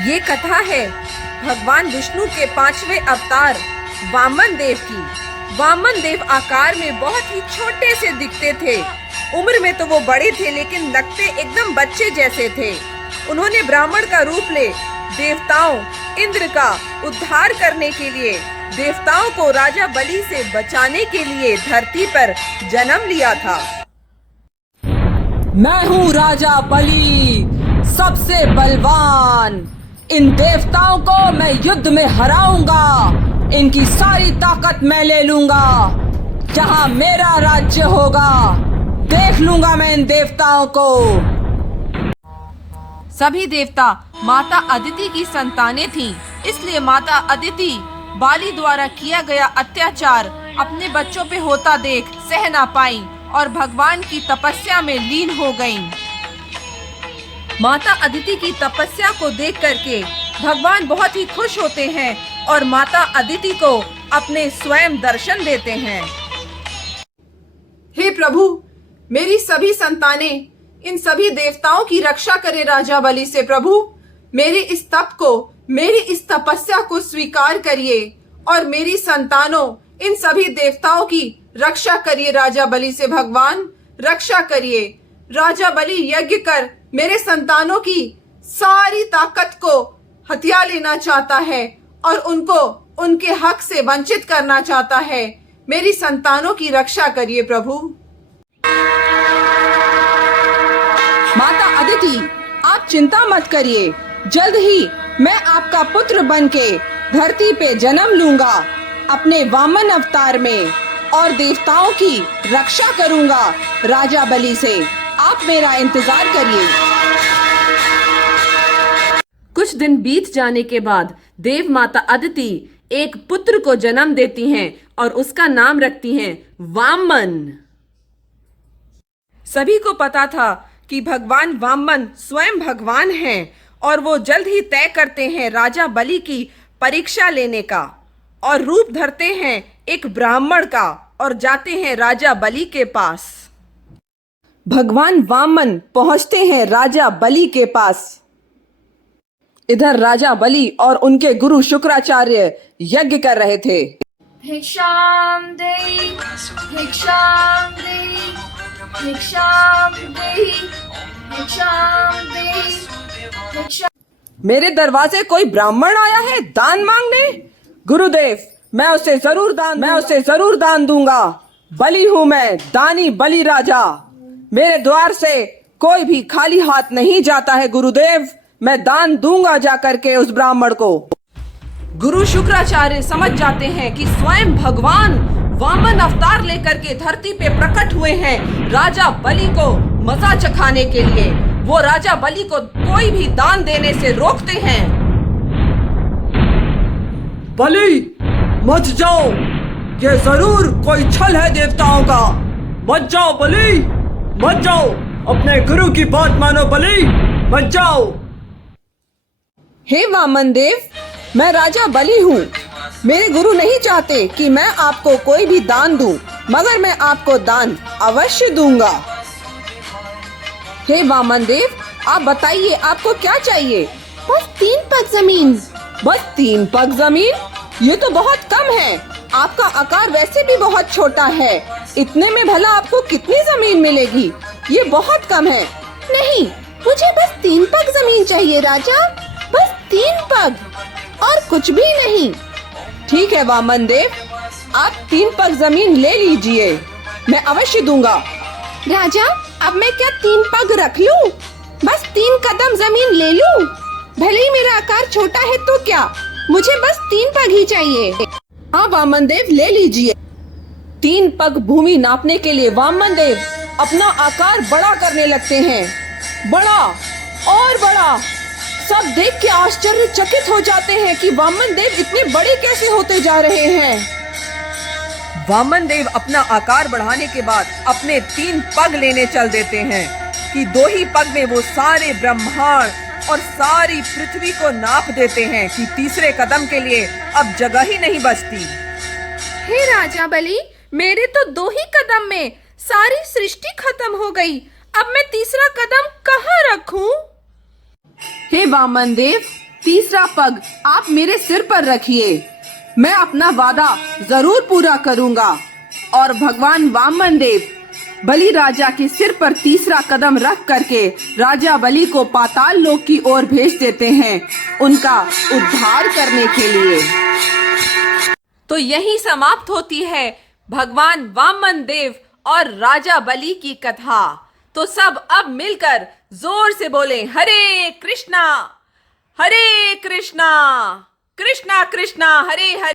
ये कथा है भगवान विष्णु के 5वें अवतार वामन देव की। वामन देव आकार में बहुत ही छोटे से दिखते थे। उम्र में तो वो बड़े थे, लेकिन लगते एकदम बच्चे जैसे थे। उन्होंने ब्राह्मण का रूप ले देवताओं इंद्र का उद्धार करने के लिए, देवताओं को राजा बलि से बचाने के लिए धरती पर जन्म लिया था। मैं हूँ राजा बलि, सबसे बलवान। इन देवताओं को मैं युद्ध में हराऊंगा। इनकी सारी ताकत मैं ले लूंगा। जहाँ मेरा राज्य होगा, देख लूंगा मैं इन देवताओं को। सभी देवता माता अदिति की संतानें थीं, इसलिए माता अदिति बाली द्वारा किया गया अत्याचार अपने बच्चों पे होता देख सह ना पाईं और भगवान की तपस्या में लीन हो गईं। माता अदिति की तपस्या को देख करके भगवान बहुत ही खुश होते हैं और माता अदिति को अपने स्वयं दर्शन देते हैं। हे प्रभु, मेरी सभी संतानें इन सभी देवताओं की रक्षा करे राजा बलि से। प्रभु, मेरे इस तप को, मेरी इस तपस्या को स्वीकार करिए और मेरी संतानों इन सभी देवताओं की रक्षा करिए राजा बलि से। भगवान, रक्षा करिए। राजा बलि यज्ञ कर मेरे संतानों की सारी ताकत को हथिया लेना चाहता है और उनको उनके हक से वंचित करना चाहता है। मेरी संतानों की रक्षा करिए प्रभु। माता अदिति, आप चिंता मत करिए। जल्द ही मैं आपका पुत्र बनके धरती पे जन्म लूंगा अपने वामन अवतार में और देवताओं की रक्षा करूंगा राजा बलि से। आप मेरा इंतजार करिए। कुछ दिन बीत जाने के बाद देव माता अदिति एक पुत्र को जन्म देती हैं और उसका नाम रखती हैं वामन। सभी को पता था कि भगवान वामन स्वयं भगवान हैं और वो जल्द ही तय करते हैं राजा बलि की परीक्षा लेने का और रूप धरते हैं एक ब्राह्मण का और जाते हैं राजा बलि के पास। भगवान वामन पहुंचते हैं राजा बलि के पास। इधर राजा बलि और उनके गुरु शुक्राचार्य यज्ञ कर रहे थे। भिक्षाम देहि, भिक्षाम देहि, भिक्षाम देहि, भिक्षाम देहि, भिक्षाम। मेरे दरवाजे कोई ब्राह्मण आया है दान मांगने। गुरुदेव, मैं उसे जरूर दान दूंगा। बलि हूँ मैं, दानी बलि राजा। मेरे द्वार से कोई भी खाली हाथ नहीं जाता है गुरुदेव। मैं दान दूंगा जाकर के उस ब्राह्मण को। गुरु शुक्राचार्य समझ जाते हैं कि स्वयं भगवान वामन अवतार लेकर के धरती पे प्रकट हुए हैं राजा बलि को मजा चखाने के लिए। वो राजा बलि को कोई भी दान देने से रोकते हैं। बलि, मत जाओ, ये जरूर कोई छल है देवताओं का। मत जाओ बलि, मत जाओ। अपने गुरु की बात मानो बलि, मत जाओ। हे वामन देव, मैं राजा बलि हूँ। मेरे गुरु नहीं चाहते कि मैं आपको कोई भी दान दूं, मगर मैं आपको दान अवश्य दूंगा। हे वामन देव, आप बताइए आपको क्या चाहिए? बस 3 पग जमीन। बस 3 पग जमीन? ये तो बहुत कम है। आपका आकार वैसे भी बहुत छोटा है। इतने में भला आपको कितनी जमीन मिलेगी? ये बहुत कम है। नहीं, मुझे बस 3 पग जमीन चाहिए राजा, बस 3 पग और कुछ भी नहीं। ठीक है वामन देव, आप 3 पग जमीन ले लीजिए, मैं अवश्य दूंगा। राजा, अब मैं क्या 3 पग रख लूं? बस 3 कदम जमीन ले लूं? भले ही मेरा आकार छोटा है तो क्या, मुझे बस 3 पग ही चाहिए। हाँ वामन देव, ले लीजिए। 3 पग भूमि नापने के लिए वामन देव अपना आकार बड़ा करने लगते हैं। बड़ा और बड़ा। सब देख के आश्चर्यचकित हो जाते हैं कि वामन देव इतने बड़े कैसे होते जा रहे हैं। वामन देव अपना आकार बढ़ाने के बाद अपने 3 पग लेने चल देते हैं कि 2 ही पग में वो सारे ब्रह्मांड और सारी पृथ्वी को नाप देते हैं कि तीसरे कदम के लिए अब जगह ही नहीं बचती। हे राजा बलि, मेरे तो 2 ही कदम में सारी सृष्टि खत्म हो गई। अब मैं तीसरा कदम कहाँ रखूं? हे वामन देव, तीसरा पग आप मेरे सिर पर रखिए। मैं अपना वादा जरूर पूरा करूंगा। और भगवान वामन देव बलि राजा के सिर पर तीसरा कदम रख करके राजा बलि को पाताल लोक की ओर भेज देते हैं उनका उद्धार करने के लिए। तो यही समाप्त होती है भगवान वामन देव और राजा बलि की कथा। तो सब अब मिलकर जोर से बोलें, हरे कृष्णा कृष्णा कृष्णा हरे हरे।